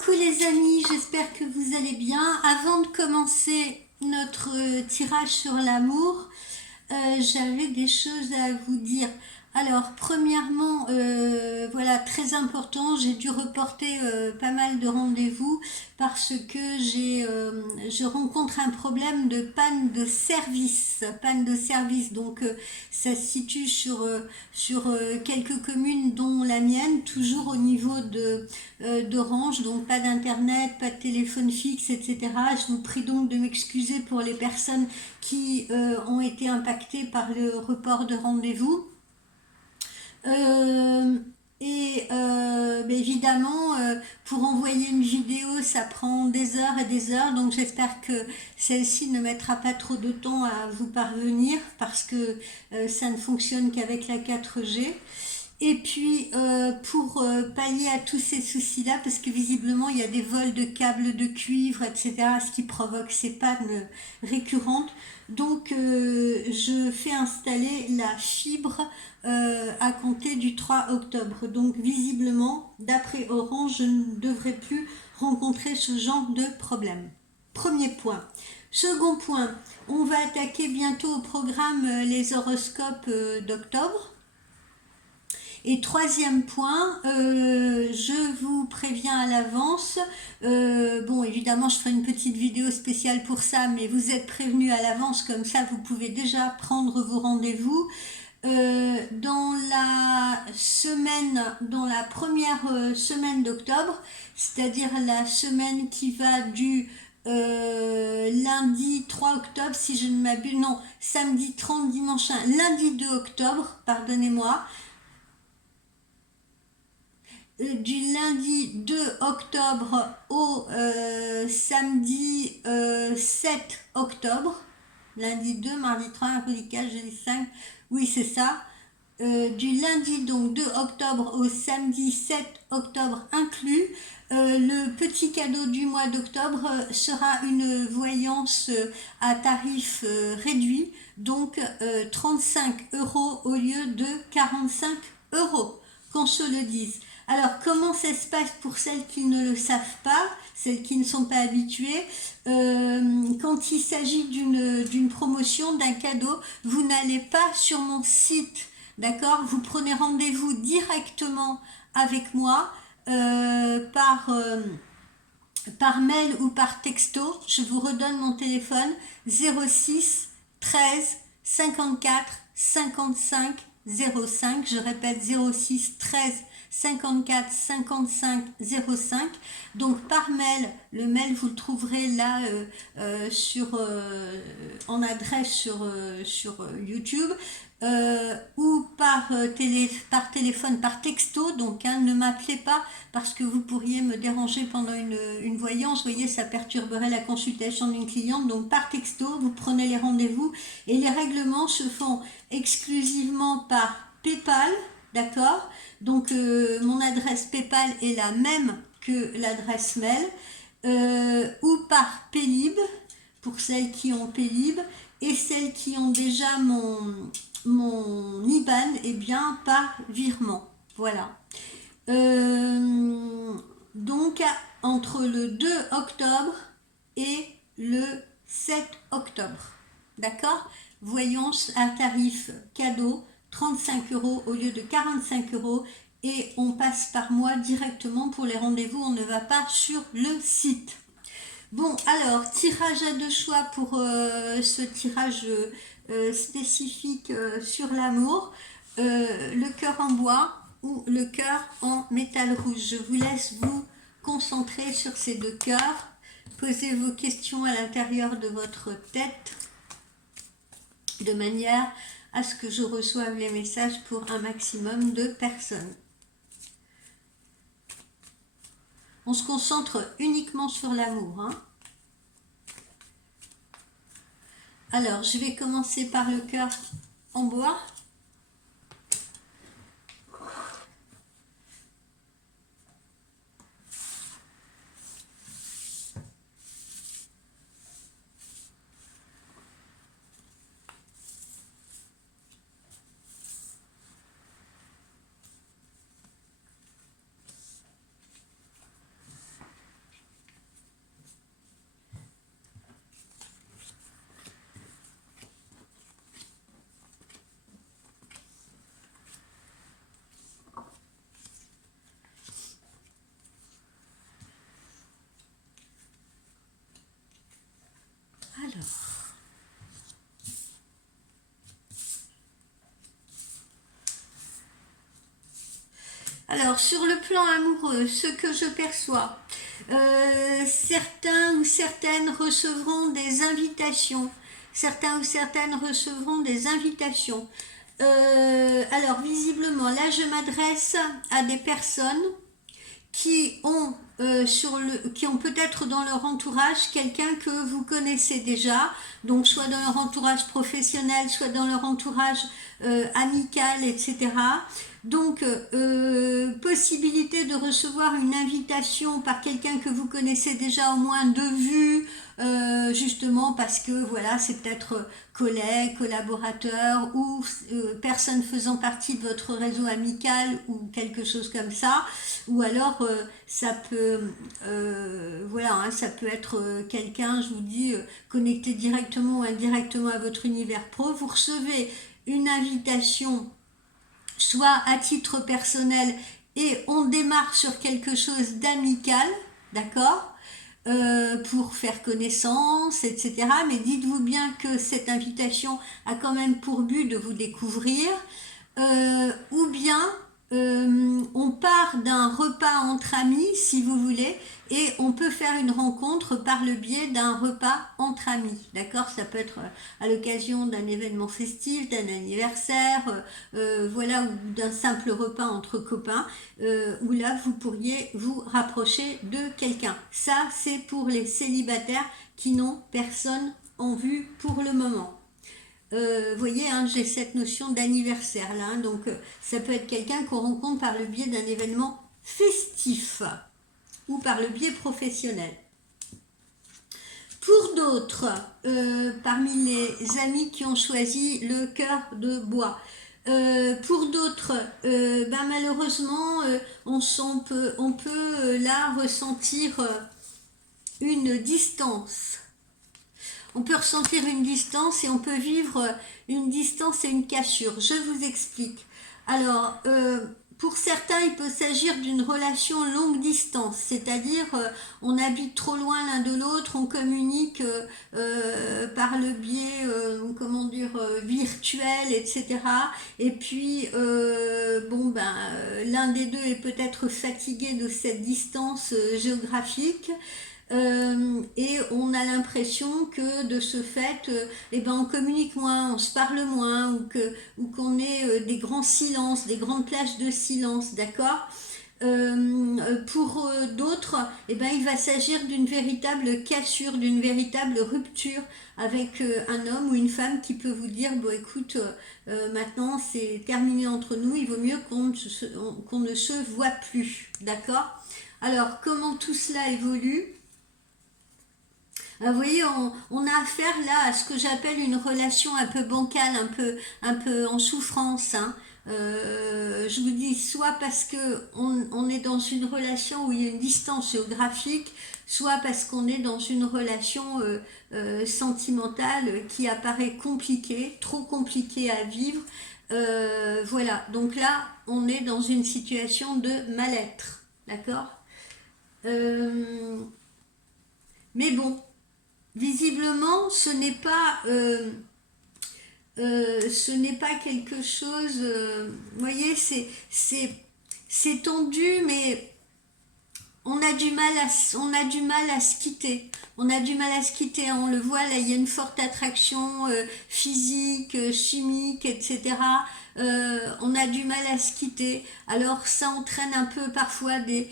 Coucou les amis, j'espère que vous allez bien. Avant de commencer notre tirage sur l'amour, j'avais des choses à vous dire. Alors, premièrement, voilà, très important, j'ai dû reporter pas mal de rendez-vous parce que je rencontre un problème de panne de service. Panne de service, donc ça se situe sur quelques communes, dont la mienne, toujours au niveau d'Orange, donc pas d'internet, pas de téléphone fixe, etc. Je vous prie donc de m'excuser pour les personnes qui ont été impactées par le report de rendez-vous. Évidemment, pour envoyer une vidéo, ça prend des heures et des heures, donc j'espère que celle-ci ne mettra pas trop de temps à vous parvenir parce que ça ne fonctionne qu'avec la 4G. Et puis, pour pallier à tous ces soucis-là, parce que visiblement, il y a des vols de câbles de cuivre, etc., ce qui provoque ces pannes récurrentes. Donc, je fais installer la fibre à compter du 3 octobre. Donc, visiblement, d'après Orange, je ne devrais plus rencontrer ce genre de problème. Premier point. Second point, on va attaquer bientôt au programme les horoscopes d'octobre. Et troisième point, je vous préviens à l'avance, bon évidemment je ferai une petite vidéo spéciale pour ça, mais vous êtes prévenus à l'avance, comme ça vous pouvez déjà prendre vos rendez-vous. Dans la première semaine d'octobre, c'est-à-dire la semaine qui va du lundi 3 octobre, si je ne m'abuse, non, samedi 30, dimanche 1, lundi 2 octobre, pardonnez-moi, du lundi 2 octobre au samedi 7 octobre, lundi 2, mardi 3, mercredi 4, jeudi 5, oui c'est ça, du lundi donc 2 octobre au samedi 7 octobre inclus. Le petit cadeau du mois d'octobre sera une voyance à tarif réduit, donc 35 € au lieu de 45 €, qu'on se le dise. Alors, comment ça se passe pour celles qui ne le savent pas, celles qui ne sont pas habituées? Quand il s'agit d'une promotion, d'un cadeau, vous n'allez pas sur mon site, d'accord? Vous prenez rendez-vous directement avec moi par mail ou par texto. Je vous redonne mon téléphone 06 13 54 55 05. Je répète 06 13 54 55 05. Donc par mail, le mail vous le trouverez là en adresse sur YouTube. Ou par téléphone, par texto, donc ne m'appelez pas parce que vous pourriez me déranger pendant une voyance, vous voyez, ça perturberait la consultation d'une cliente. Donc par texto, vous prenez les rendez-vous et les règlements se font exclusivement par PayPal, d'accord? Donc mon adresse PayPal est la même que l'adresse mail, ou par Paylib pour celles qui ont Paylib, et celles qui ont déjà mon IBAN, et bien par virement. Voilà. Donc entre le 2 octobre et le 7 octobre, d'accord, voyance à tarif cadeau 35 € au lieu de 45 €, et on passe par moi directement pour les rendez-vous, on ne va pas sur le site. Bon, alors, tirage à deux choix pour ce tirage spécifique sur l'amour, le cœur en bois ou le cœur en métal rouge. Je vous laisse vous concentrer sur ces deux cœurs. Posez vos questions à l'intérieur de votre tête de manière à ce que je reçoive les messages pour un maximum de personnes. On se concentre uniquement sur l'amour, hein. Alors, je vais commencer par le cœur en bois. Alors, sur le plan amoureux, ce que je perçois, certains ou certaines recevront des invitations. Certains ou certaines recevront des invitations. Alors, visiblement, là, je m'adresse à des personnes qui ont, qui ont peut-être dans leur entourage quelqu'un que vous connaissez déjà, donc soit dans leur entourage professionnel, soit dans leur entourage amical, etc. Donc, possibilité de recevoir une invitation par quelqu'un que vous connaissez déjà au moins de vue, justement parce que voilà, c'est peut-être collègue, collaborateur ou personne faisant partie de votre réseau amical ou quelque chose comme ça. Ou alors, ça peut, voilà, hein, ça peut être quelqu'un, je vous dis, connecté directement ou indirectement à votre univers pro. Vous recevez une invitation soit à titre personnel et on démarre sur quelque chose d'amical, d'accord, pour faire connaissance, etc. Mais dites-vous bien que cette invitation a quand même pour but de vous découvrir, ou bien on part d'un repas entre amis, si vous voulez, et on peut faire une rencontre par le biais d'un repas entre amis, d'accord? Ça peut être à l'occasion d'un événement festif, d'un anniversaire, voilà, ou d'un simple repas entre copains, où là vous pourriez vous rapprocher de quelqu'un. Ça, c'est pour les célibataires qui n'ont personne en vue pour le moment. Voyez, hein, j'ai cette notion d'anniversaire là, hein, donc ça peut être quelqu'un qu'on rencontre par le biais d'un événement festif ou par le biais professionnel. Pour d'autres, parmi les amis qui ont choisi le cœur de bois, pour d'autres, ben malheureusement, on peut là ressentir une distance. On peut ressentir une distance et on peut vivre une distance et une cassure. Je vous explique. Alors, pour certains, il peut s'agir d'une relation longue distance, c'est-à-dire on habite trop loin l'un de l'autre, on communique par le biais, comment dire, virtuel, etc. Et puis, bon, ben, l'un des deux est peut-être fatigué de cette distance géographique. Et on a l'impression que de ce fait, eh ben on communique moins, on se parle moins, ou qu'on ait des grands silences, des grandes plages de silence, d'accord? Pour d'autres, eh ben, il va s'agir d'une véritable cassure, d'une véritable rupture avec un homme ou une femme qui peut vous dire, bon écoute, maintenant c'est terminé entre nous, il vaut mieux qu'on ne se voit plus, d'accord? Alors, comment tout cela évolue? Vous voyez, on a affaire là à ce que j'appelle une relation un peu bancale, un peu en souffrance, hein. Je vous dis, soit parce que on est dans une relation où il y a une distance géographique, soit parce qu'on est dans une relation sentimentale qui apparaît compliquée, trop compliquée à vivre. Voilà, donc là, on est dans une situation de mal-être, d'accord? Mais bon, visiblement, ce n'est pas quelque chose, vous voyez, c'est tendu, mais on a du mal à se quitter. On a du mal à se quitter, hein. On le voit, là, il y a une forte attraction physique, chimique, etc. On a du mal à se quitter. Alors ça entraîne un peu parfois des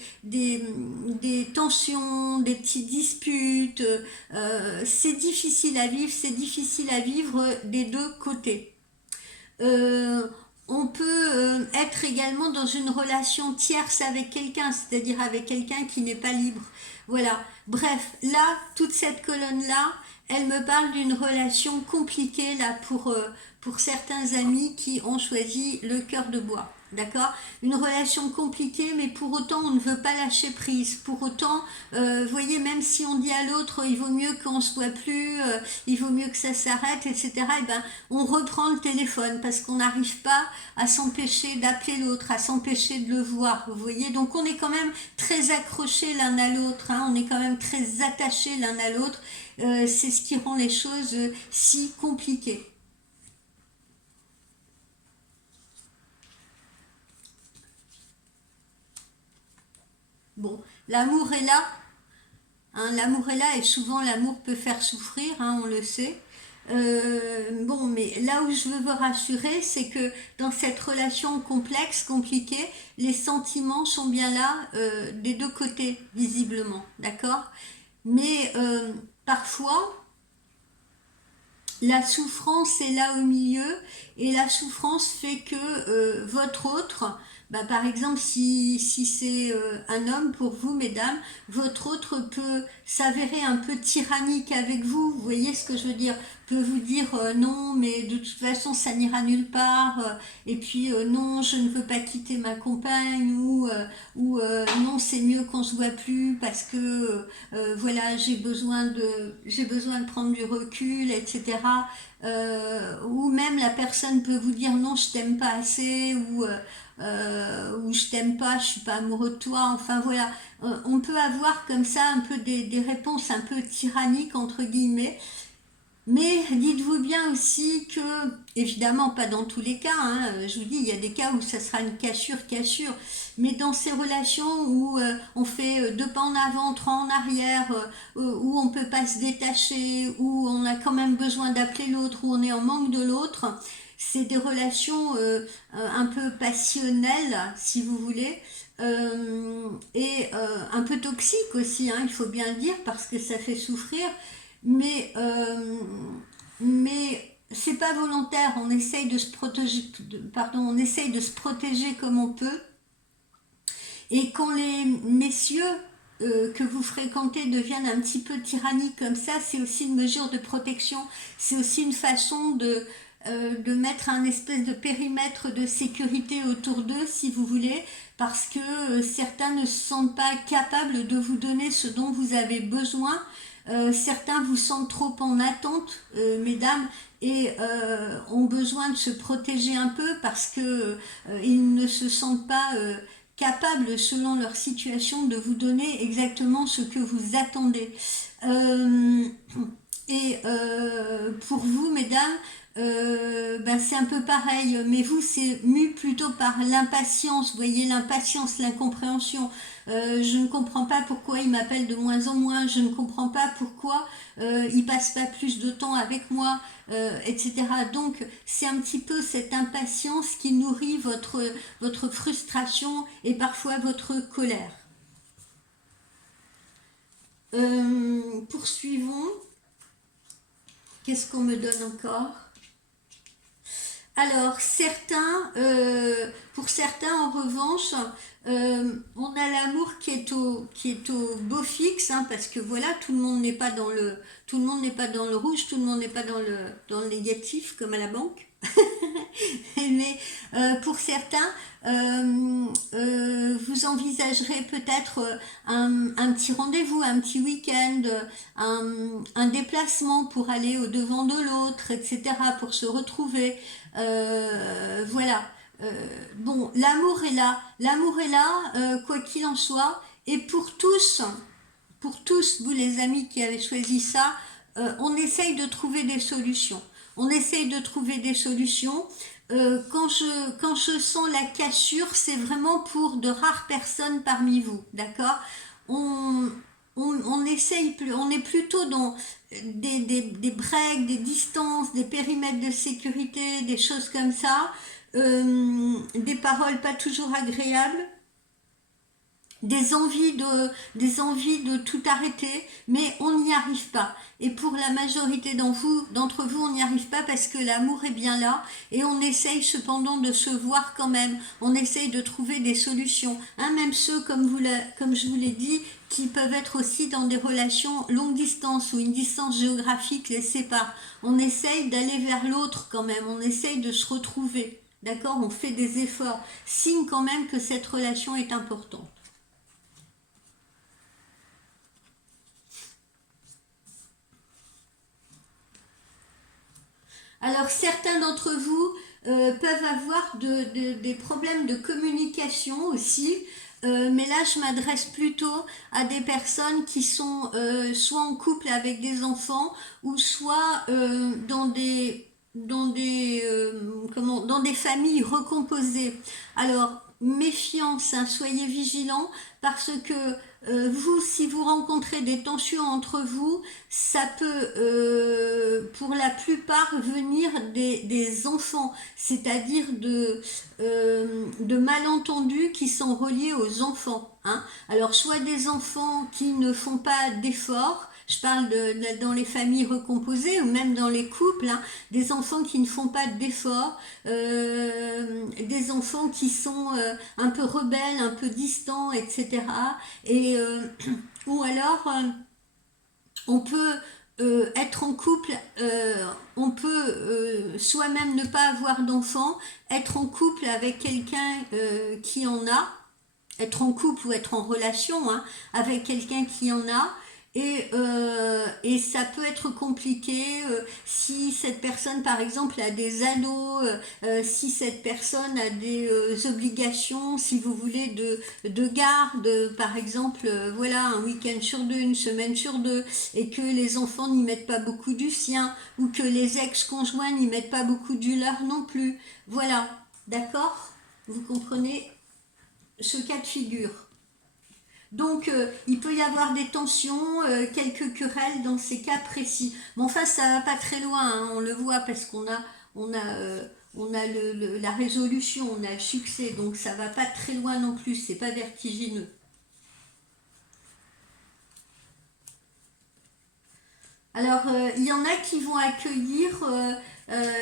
tensions, des petites disputes. C'est difficile à vivre des deux côtés. On peut être également dans une relation tierce avec quelqu'un, c'est-à-dire avec quelqu'un qui n'est pas libre. Voilà. Bref, là, toute cette colonne-là, elle me parle d'une relation compliquée là pour certains amis qui ont choisi le cœur de bois. d'accord? Une relation compliquée, mais pour autant on ne veut pas lâcher prise. Pour autant, vous voyez, même si on dit à l'autre, il vaut mieux qu'on se voit plus, il vaut mieux que ça s'arrête, etc. Et ben, on reprend le téléphone parce qu'on n'arrive pas à s'empêcher d'appeler l'autre, à s'empêcher de le voir. Vous voyez, donc on est quand même très accrochés l'un à l'autre, hein, on est quand même très attachés l'un à l'autre. C'est ce qui rend les choses si compliquées. Bon, l'amour est là, hein, l'amour est là et souvent l'amour peut faire souffrir, hein, on le sait. Bon, mais là où je veux vous rassurer, c'est que dans cette relation complexe, compliquée, les sentiments sont bien là des deux côtés, visiblement, d'accord? Mais parfois, la souffrance est là au milieu et la souffrance fait que votre autre, bah, par exemple si c'est un homme pour vous mesdames, votre autre peut s'avérer un peu tyrannique avec vous, vous voyez ce que je veux dire, peut vous dire non mais de toute façon ça n'ira nulle part, et puis non je ne veux pas quitter ma compagne, ou non c'est mieux qu'on se voit plus parce que voilà j'ai besoin de prendre du recul, etc. Ou même la personne peut vous dire non je t'aime pas assez, ou je t'aime pas, je suis pas amoureux de toi, enfin voilà. On peut avoir comme ça un peu des réponses un peu tyranniques entre guillemets, mais dites-vous bien aussi que, évidemment pas dans tous les cas, hein, je vous dis, il y a des cas où ça sera une cassure, mais dans ces relations où on fait deux pas en avant, trois en arrière, où on peut pas se détacher, où on a quand même besoin d'appeler l'autre, où on est en manque de l'autre, c'est des relations un peu passionnelles, si vous voulez, et un peu toxiques aussi, hein, il faut bien le dire, parce que ça fait souffrir, mais, c'est pas volontaire, on essaye de se protéger, pardon, on essaye de se protéger comme on peut, et quand les messieurs que vous fréquentez deviennent un petit peu tyranniques comme ça, c'est aussi une mesure de protection, c'est aussi une façon de mettre un espèce de périmètre de sécurité autour d'eux, si vous voulez, parce que certains ne se sentent pas capables de vous donner ce dont vous avez besoin. Certains vous sentent trop en attente, mesdames, et ont besoin de se protéger un peu parce que ils ne se sentent pas capables, selon leur situation, de vous donner exactement ce que vous attendez. Euh, et pour vous, mesdames, ben c'est un peu pareil, mais vous, c'est mu plutôt par l'impatience, vous voyez, l'impatience, l'incompréhension. Je ne comprends pas pourquoi il m'appelle de moins en moins, je ne comprends pas pourquoi il passe pas plus de temps avec moi, etc. Donc, c'est un petit peu cette impatience qui nourrit votre frustration et parfois votre colère. Poursuivons. Qu'est-ce qu'on me donne encore? Alors, pour certains, en revanche, on a l'amour qui est au beau fixe, hein, parce que voilà, tout le monde n'est pas dans le rouge, tout le monde n'est pas dans le négatif, comme à la banque. Mais pour certains, vous envisagerez peut-être un petit rendez-vous, un petit week-end, un déplacement pour aller au devant de l'autre, etc., pour se retrouver. Voilà. Bon, l'amour est là, quoi qu'il en soit, et pour tous, vous les amis qui avez choisi ça, on essaye de trouver des solutions. On essaye de trouver des solutions. Quand je sens la cassure, c'est vraiment pour de rares personnes parmi vous, d'accord? On, on essaye plus, on est plutôt dans des breaks, des distances, des périmètres de sécurité, des choses comme ça, des paroles pas toujours agréables, des envies de tout arrêter, mais on n'y arrive pas. Et pour la majorité d'entre vous, on n'y arrive pas parce que l'amour est bien là et on essaye cependant de se voir quand même. On essaye de trouver des solutions. Hein, même ceux, comme je vous l'ai dit, qui peuvent être aussi dans des relations longue distance ou une distance géographique les sépare. On essaye d'aller vers l'autre quand même. On essaye de se retrouver. D'accord? On fait des efforts, signe quand même que cette relation est importante. Alors certains d'entre vous peuvent avoir des problèmes de communication aussi, mais là je m'adresse plutôt à des personnes qui sont soit en couple avec des enfants ou soit dans des familles recomposées. Alors méfiance, hein, soyez vigilants parce que vous, si vous rencontrez des tensions entre vous, ça peut pour la plupart venir des enfants, c'est-à-dire de malentendus qui sont reliés aux enfants. Hein. Alors soit des enfants qui ne font pas d'efforts, je parle dans les familles recomposées ou même dans les couples, hein, des enfants qui ne font pas d'efforts, des enfants qui sont un peu rebelles, un peu distants, etc. Et, ou alors, on peut être en couple, on peut soi-même ne pas avoir d'enfants, être en couple avec quelqu'un qui en a, être en couple ou être en relation hein, avec quelqu'un qui en a, et ça peut être compliqué si cette personne par exemple a des ados, si cette personne a des obligations, si vous voulez, de garde, par exemple, voilà, un week-end sur deux, une semaine sur deux, et que les enfants n'y mettent pas beaucoup du sien, ou que les ex-conjoints n'y mettent pas beaucoup du leur non plus. Voilà, d'accord? Vous comprenez ce cas de figure. Donc, il peut y avoir des tensions, quelques querelles dans ces cas précis. Mais enfin, ça va pas très loin, hein, on le voit parce on a la résolution, on a le succès, donc ça va pas très loin non plus, c'est pas vertigineux. Alors, il y en a qui vont accueillir,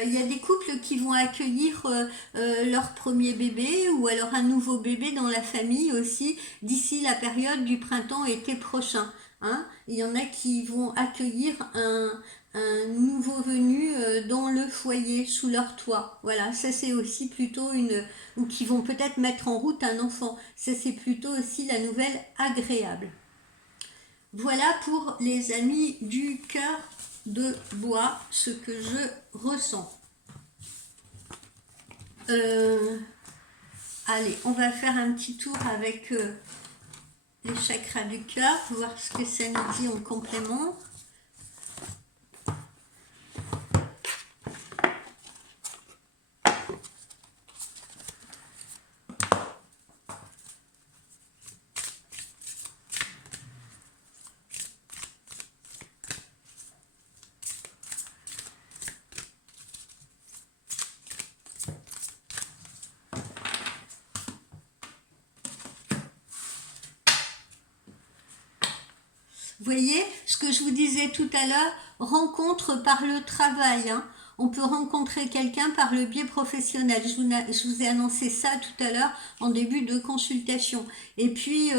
il y a des couples qui vont accueillir leur premier bébé ou alors un nouveau bébé dans la famille aussi d'ici la période du printemps-été prochain. Hein. Il y en a qui vont accueillir un nouveau venu dans le foyer, sous leur toit. Voilà, ça c'est aussi plutôt une... ou qui vont peut-être mettre en route un enfant. Ça c'est plutôt aussi la nouvelle agréable. Voilà pour les amis du cœur de bois, ce que je ressens. Allez, on va faire un petit tour avec les chakras du cœur, voir ce que ça nous dit en complément. Vous voyez, ce que je vous disais tout à l'heure, rencontre par le travail. Hein. On peut rencontrer quelqu'un par le biais professionnel. Je vous ai annoncé ça tout à l'heure en début de consultation. Et puis,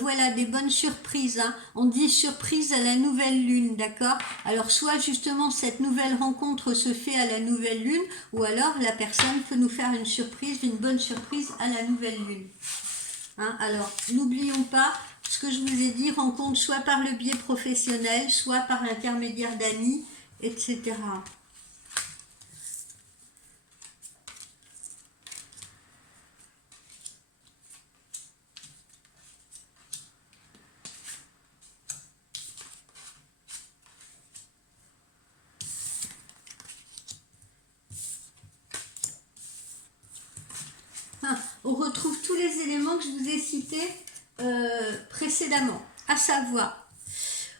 voilà, des bonnes surprises. Hein. On dit surprise à la nouvelle lune, d'accord? Alors, soit justement cette nouvelle rencontre se fait à la nouvelle lune, ou alors la personne peut nous faire une surprise, une bonne surprise à la nouvelle lune. Hein, alors, n'oublions pas ce que je vous ai dit, rencontre soit par le biais professionnel, soit par l'intermédiaire d'amis, etc. Hein, on retrouve tous les éléments que je vous ai cités précédemment, à savoir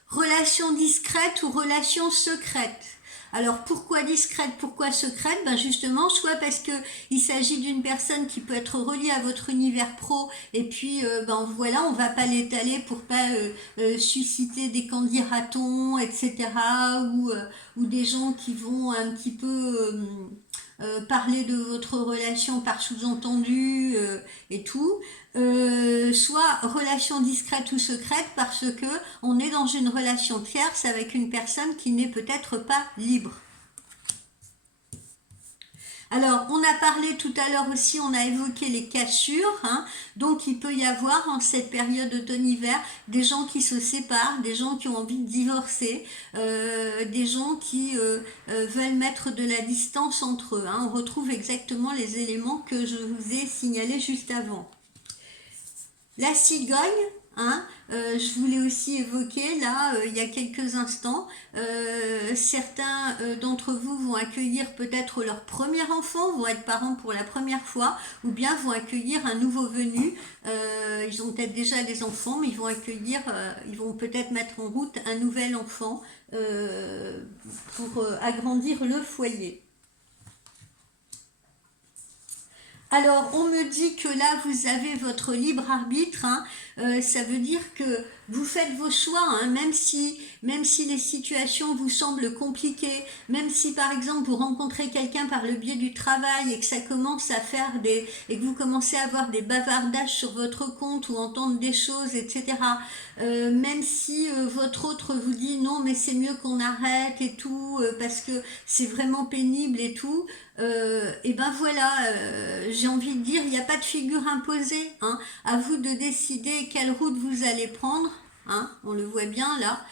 relation discrète ou relation secrète. Alors pourquoi discrète, pourquoi secrète? Ben justement, soit parce que il s'agit d'une personne qui peut être reliée à votre univers pro, et puis ben voilà, on va pas l'étaler pour pas susciter des candidatons, etc. Ou des gens qui vont un petit peu parler de votre relation par sous-entendu et tout, soit relation discrète ou secrète parce que on est dans une relation tierce avec une personne qui n'est peut-être pas libre. Alors, on a parlé tout à l'heure aussi, on a évoqué les cassures, hein. Donc il peut y avoir en cette période d'automne-hiver des gens qui se séparent, des gens qui ont envie de divorcer, des gens qui veulent mettre de la distance entre eux, hein. On retrouve exactement les éléments que je vous ai signalés juste avant. La cigogne, hein, je voulais aussi évoquer là, il y a quelques instants, certains d'entre vous vont accueillir peut-être leur premier enfant, vont être parents pour la première fois, ou bien vont accueillir un nouveau venu. Ils ont peut-être déjà des enfants, mais ils vont accueillir, ils vont peut-être mettre en route un nouvel enfant pour agrandir le foyer. Alors, on me dit que là, vous avez votre libre arbitre, hein. Ça veut dire que vous faites vos choix, hein, même si les situations vous semblent compliquées, même si par exemple vous rencontrez quelqu'un par le biais du travail et que ça commence à faire et que vous commencez à avoir des bavardages sur votre compte ou entendre des choses, etc. Même si votre autre vous dit non, mais c'est mieux qu'on arrête et tout, parce que c'est vraiment pénible et tout. Et ben voilà, j'ai envie de dire, il n'y a pas de figure imposée, hein. À vous de décider quelle route vous allez prendre, hein, on le voit bien là,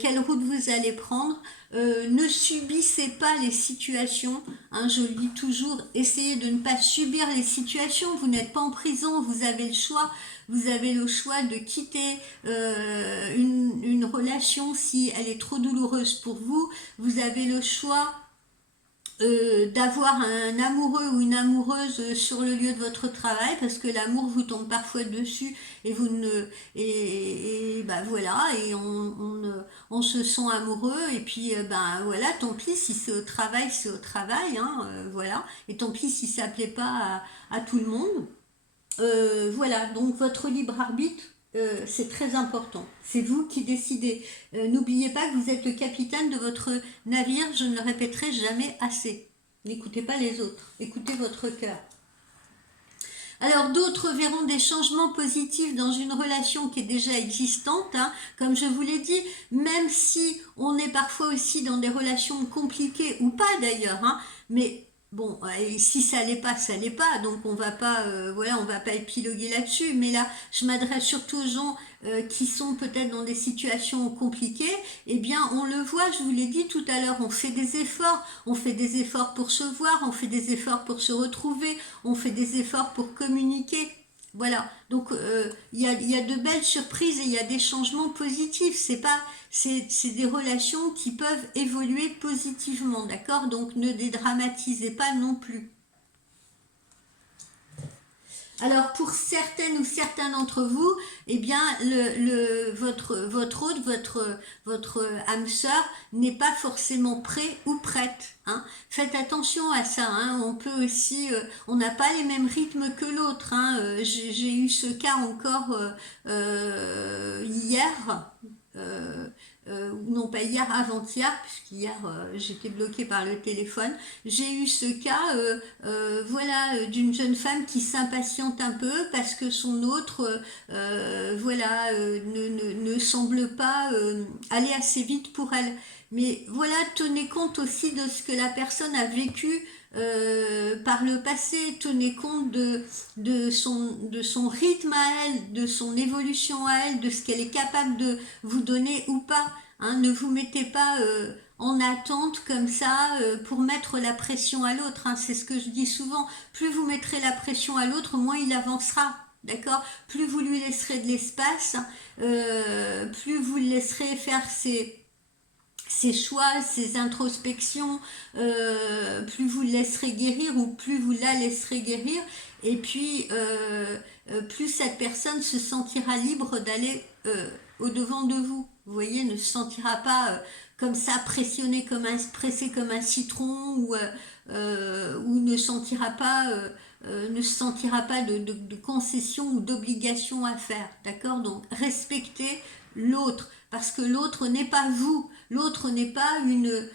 quelle route vous allez prendre. Ne subissez pas les situations, hein, je le dis toujours, essayez de ne pas subir les situations, vous n'êtes pas en prison, vous avez le choix. Vous avez le choix de quitter une relation si elle est trop douloureuse pour vous. Vous avez le choix d'avoir un amoureux ou une amoureuse sur le lieu de votre travail parce que l'amour vous tombe parfois dessus et vous ne et bah voilà et on se sent amoureux et puis ben voilà, tant pis si c'est au travail, hein, voilà, et tant pis si ça plaît pas à tout le monde. Voilà, donc votre libre arbitre, c'est très important. C'est vous qui décidez. N'oubliez pas que vous êtes le capitaine de votre navire, je ne le répéterai jamais assez. N'écoutez pas les autres, écoutez votre cœur. Alors d'autres verront des changements positifs dans une relation qui est déjà existante, hein. Comme je vous l'ai dit, même si on est parfois aussi dans des relations compliquées ou pas d'ailleurs, hein, mais bon, et si ça l'est pas, ça l'est pas, donc on va pas, voilà, on va pas épiloguer là-dessus. Mais là, je m'adresse surtout aux gens qui sont peut-être dans des situations compliquées. Eh bien, on le voit, je vous l'ai dit tout à l'heure, on fait des efforts pour se voir, on fait des efforts pour se retrouver, on fait des efforts pour communiquer. Voilà, donc il y a de belles surprises et il y a des changements positifs. C'est des relations qui peuvent évoluer positivement, d'accord? Donc ne dédramatisez pas non plus. Alors pour certaines ou certains d'entre vous, eh bien votre hôte, votre âme sœur n'est pas forcément prêt ou prête, hein. Faites attention à ça, hein. On peut aussi, on n'a pas les mêmes rythmes que l'autre, hein. J'ai eu ce cas encore hier. Euh, non pas hier, avant-hier, puisqu'hier j'étais bloquée par le téléphone. J'ai eu ce cas, voilà, d'une jeune femme qui s'impatiente un peu parce que son autre, voilà, ne semble pas aller assez vite pour elle. Mais voilà, tenez compte aussi de ce que la personne a vécu par le passé, tenez compte de son rythme à elle, de son évolution à elle, de ce qu'elle est capable de vous donner ou pas, hein. Ne vous mettez pas en attente comme ça pour mettre la pression à l'autre, hein. C'est ce que je dis souvent, plus vous mettrez la pression à l'autre, moins il avancera. D'accord? Plus vous lui laisserez de l'espace, plus vous le laisserez faire ses choix, ses introspections, plus vous le laisserez guérir ou plus vous la laisserez guérir. Et puis, plus cette personne se sentira libre d'aller au-devant de vous. Vous voyez, ne se sentira pas comme ça pressé comme un citron ou ne se sentira pas de concession ou d'obligation à faire. D'accord? Donc, respectez l'autre parce que l'autre n'est pas vous, l'autre n'est pas une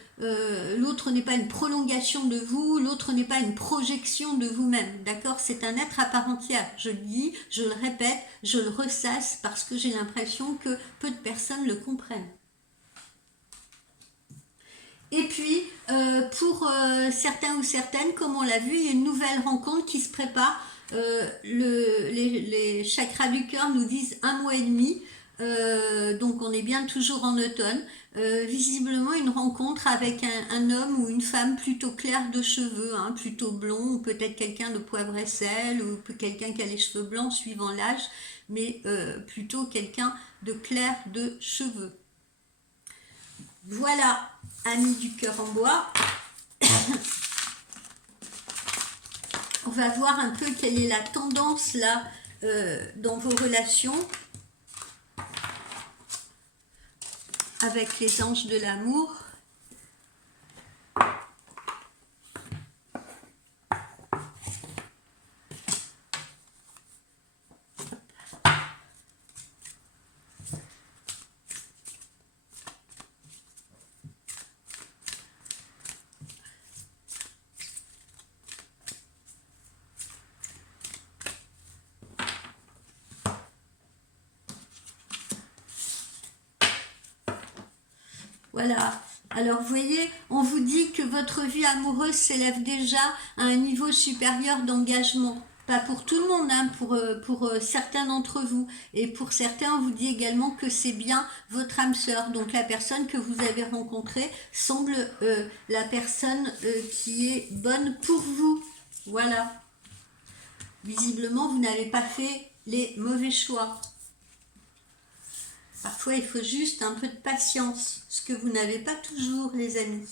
prolongation de vous, l'autre n'est pas une projection de vous-même, d'accord? C'est un être à part entière. Je le dis, je le répète, je le ressasse parce que j'ai l'impression que peu de personnes le comprennent. Et puis, pour certains ou certaines, comme on l'a vu, il y a une nouvelle rencontre qui se prépare. Les chakras du cœur nous disent 1 mois et demi. Donc on est bien toujours en automne. Visiblement une rencontre avec un homme ou une femme plutôt claire de cheveux, hein, plutôt blond, ou peut-être quelqu'un de poivre et sel, ou quelqu'un qui a les cheveux blancs suivant l'âge, mais plutôt quelqu'un de clair de cheveux. Voilà, amis du cœur en bois. On va voir un peu quelle est la tendance là dans vos relations avec les anges de l'amour. Voilà. Alors, vous voyez, on vous dit que votre vie amoureuse s'élève déjà à un niveau supérieur d'engagement. Pas pour tout le monde, hein, pour certains d'entre vous. Et pour certains, on vous dit également que c'est bien votre âme sœur. Donc, la personne que vous avez rencontrée semble la personne qui est bonne pour vous. Voilà. Visiblement, vous n'avez pas fait les mauvais choix. Parfois, il faut juste un peu de patience, ce que vous n'avez pas toujours, les amis.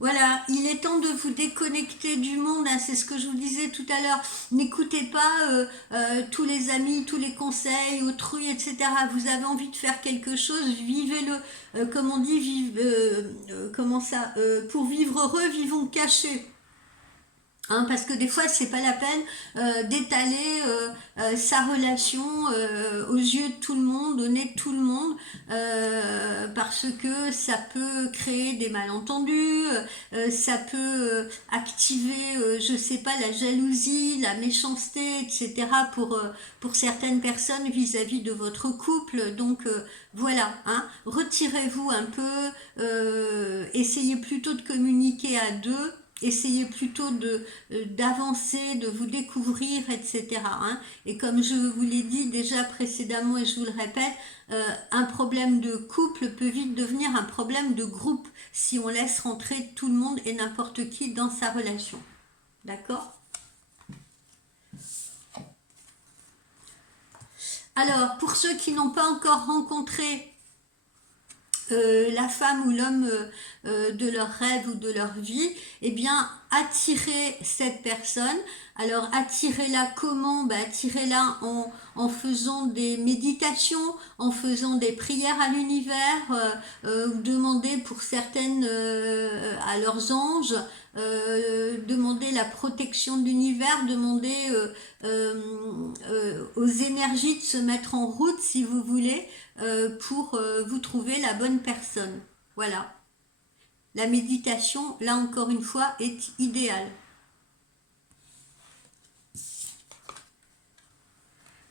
Voilà, il est temps de vous déconnecter du monde, hein, c'est ce que je vous disais tout à l'heure. N'écoutez pas tous les amis, tous les conseils, autrui, etc. Vous avez envie de faire quelque chose, vivez-le. Comme on dit, pour vivre heureux, vivons cachés. Hein, parce que des fois c'est pas la peine d'étaler sa relation aux yeux de tout le monde, au nez de tout le monde, parce que ça peut créer des malentendus, ça peut activer, je sais pas, la jalousie, la méchanceté, etc. pour certaines personnes vis-à-vis de votre couple. Donc voilà, hein, retirez-vous un peu, essayez plutôt de communiquer à deux. Essayez plutôt d'avancer, de vous découvrir, etc. Hein. Et comme je vous l'ai dit déjà précédemment et je vous le répète, un problème de couple peut vite devenir un problème de groupe si on laisse rentrer tout le monde et n'importe qui dans sa relation. D'accord ? Alors, pour ceux qui n'ont pas encore rencontré la femme ou l'homme de leur rêve ou de leur vie, eh bien, attirez cette personne. Alors, attirez-la comment? Attirez-la en faisant des méditations, en faisant des prières à l'univers, ou demandez pour certaines à leurs anges, demandez la protection de l'univers, demandez aux énergies de se mettre en route si vous voulez, pour vous trouver la bonne personne. Voilà. La méditation, là encore une fois, est idéale.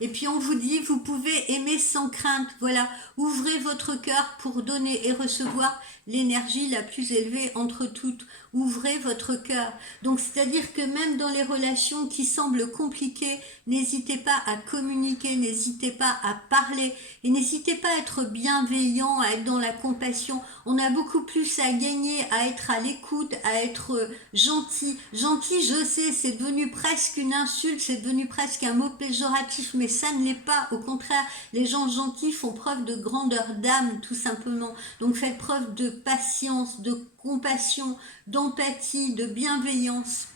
Et puis on vous dit, vous pouvez aimer sans crainte. Voilà, ouvrez votre cœur pour donner et recevoir l'énergie la plus élevée entre toutes. Ouvrez votre cœur. Donc c'est-à-dire que même dans les relations qui semblent compliquées, n'hésitez pas à communiquer, n'hésitez pas à parler et n'hésitez pas à être bienveillant, à être dans la compassion. On a beaucoup plus à gagner, à être à l'écoute, à être gentil. Gentil, je sais, c'est devenu presque une insulte, c'est devenu presque un mot péjoratif, mais ça ne l'est pas. Au contraire, les gens gentils font preuve de grandeur d'âme, tout simplement. Donc faites preuve de patience, de compassion, d'empathie, de bienveillance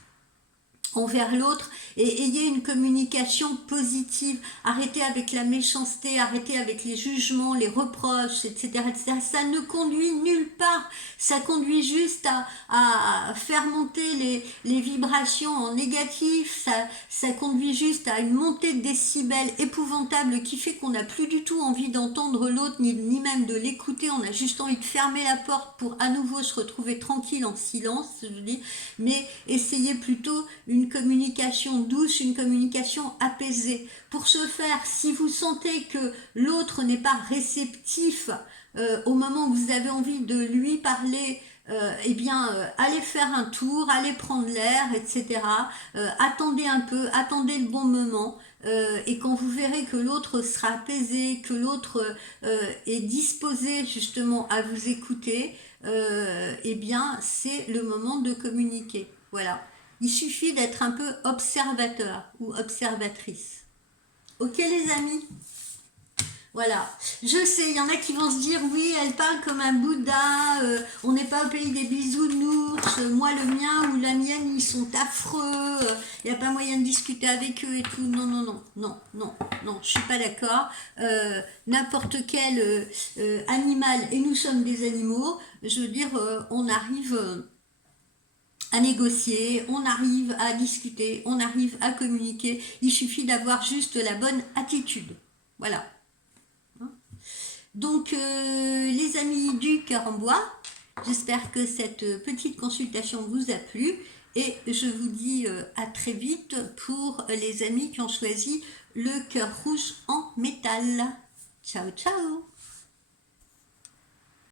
envers l'autre et ayez une communication positive. Arrêtez avec la méchanceté, arrêtez avec les jugements, les reproches, etc., etc. Ça ne conduit nulle part. Ça conduit juste à faire monter les vibrations en négatif. Ça conduit juste à une montée de décibels épouvantable qui fait qu'on n'a plus du tout envie d'entendre l'autre ni même de l'écouter. On a juste envie de fermer la porte pour à nouveau se retrouver tranquille en silence, je dis. Mais essayez plutôt une communication douce, une communication apaisée. Pour ce faire, si vous sentez que l'autre n'est pas réceptif au moment où vous avez envie de lui parler, eh bien, allez faire un tour, allez prendre l'air, etc. Attendez un peu, attendez le bon moment. Et quand vous verrez que l'autre sera apaisé, que l'autre est disposé justement à vous écouter, eh bien, c'est le moment de communiquer. Voilà. Il suffit d'être un peu observateur ou observatrice. Ok les amis? Voilà, je sais, il y en a qui vont se dire, oui, elle parle comme un Bouddha, on n'est pas au pays des bisounours, moi le mien ou la mienne, ils sont affreux, il n'y a pas moyen de discuter avec eux et tout. Non, non, non, non, non, non, je suis pas d'accord. N'importe quel animal, et nous sommes des animaux, je veux dire, on arrive à négocier, on arrive à discuter, on arrive à communiquer, il suffit d'avoir juste la bonne attitude. Voilà. Donc, les amis du cœur en bois, j'espère que cette petite consultation vous a plu et je vous dis à très vite pour les amis qui ont choisi le cœur rouge en métal. Ciao, ciao!